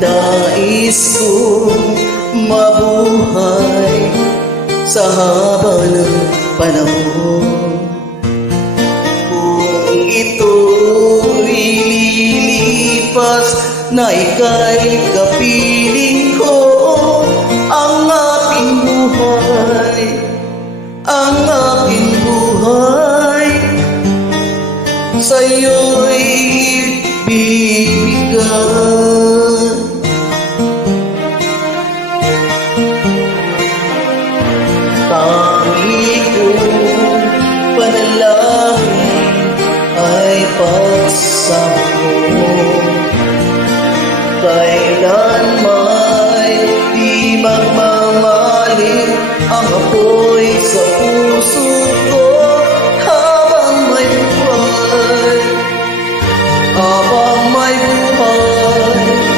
Nais kong mabuhay sa haba ng panahon. Kung ito'y lilipas na ika'y kapiling ko, ang aking buhay, ang aking buhay sa'yo'y ibibigay. Tangi kong panalangin ay pagsama mo, kailanman di magmamaling ang apoy sa puso ko.